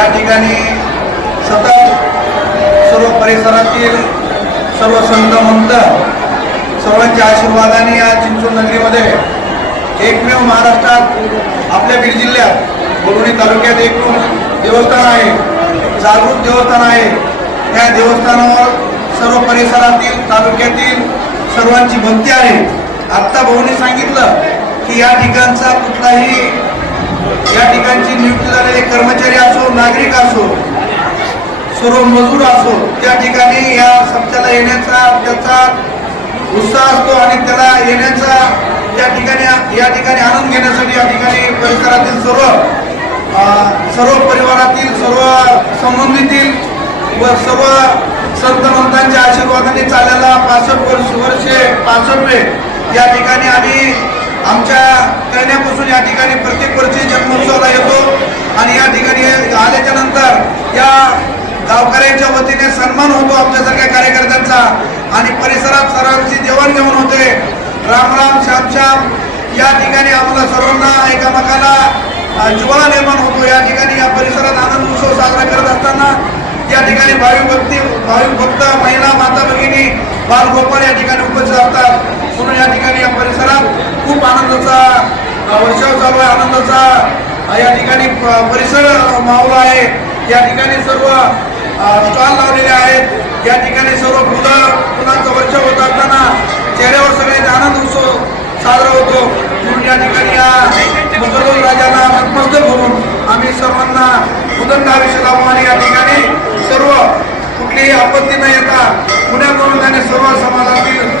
या ठिकाणी सतत सर्व परिसरातील सर्व संत मंत सर्वांच्या आशीर्वादाने या चिंचोड नगरीमध्ये एकमेव महाराष्ट्रात आपल्या बीड जिल्ह्यात बोरुणी तालुक्यात एकूण देवस्थान आहे जागृत देवस्थान आहे. त्या देवस्थानावर सर्व परिसरातील तालुक्यातील सर्वांची भक्ती आहे. आत्ता भाऊने सांगितलं की या ठिकाणचा कुठलाही या ठिकाणची नियुक्ती झालेले कर्मचारी नागरिक असो सर्व मजूर असो त्या ठिकाणी या सप्त्याला येण्याचा त्याचा उत्साह असतो आणि त्याला येण्याचा या ठिकाणी या ठिकाणी आनंद घेण्यासाठी या ठिकाणी परिसरातील सर्व सर्व परिवारातील सर्व संबंधीतील व सर्व संत मंतांच्या आशीर्वादाने चाललेला पासष्ट वर्ष वर्षे पासष्टवे या ठिकाणी आम्ही आमच्या कळण्यापासून या ठिकाणी प्रत्येक वर्षी जन्मोत्सवाला येतो आणि या ठिकाणी आल्याच्यानंतर या गावकऱ्यांच्या वतीने सन्मान होतो आमच्यासारख्या कार्यकर्त्यांचा. आणि परिसरात सर्वांची देवाणघेवाण होते. राम राम श्याम श्याम. या ठिकाणी आम्हाला सर्वांना एकामेकाला अ, निर्माण होतो. या ठिकाणी या परिसरात आनंद उत्सव साजरा करत असताना या ठिकाणी भाविक भक्ती भाविक भक्त महिला माता भगिनी बालगोपाळ या ठिकाणी उपस्थित असतात. म्हणून या ठिकाणी या परिसरात खूप आनंदाचा वर्षाव चालू आहे. आनंदाचा या ठिकाणी परिसर मावला आहे. या ठिकाणी सर्व स्टॉल लावलेले आहेत. या ठिकाणी सर्व फुलं फुलांचा वर्षाव होत असताना चेहऱ्यावर सगळ्यांचा आनंद उत्सव साजरा होतो. म्हणून या ठिकाणी या मुसलमान राजाला नतमस्तक होऊन आम्ही सर्वांना उदंड आयुष्य लावू आणि या ठिकाणी सर्व कुठलीही आपत्ती न येता पुण्याकडून त्याने सर्व समाजातील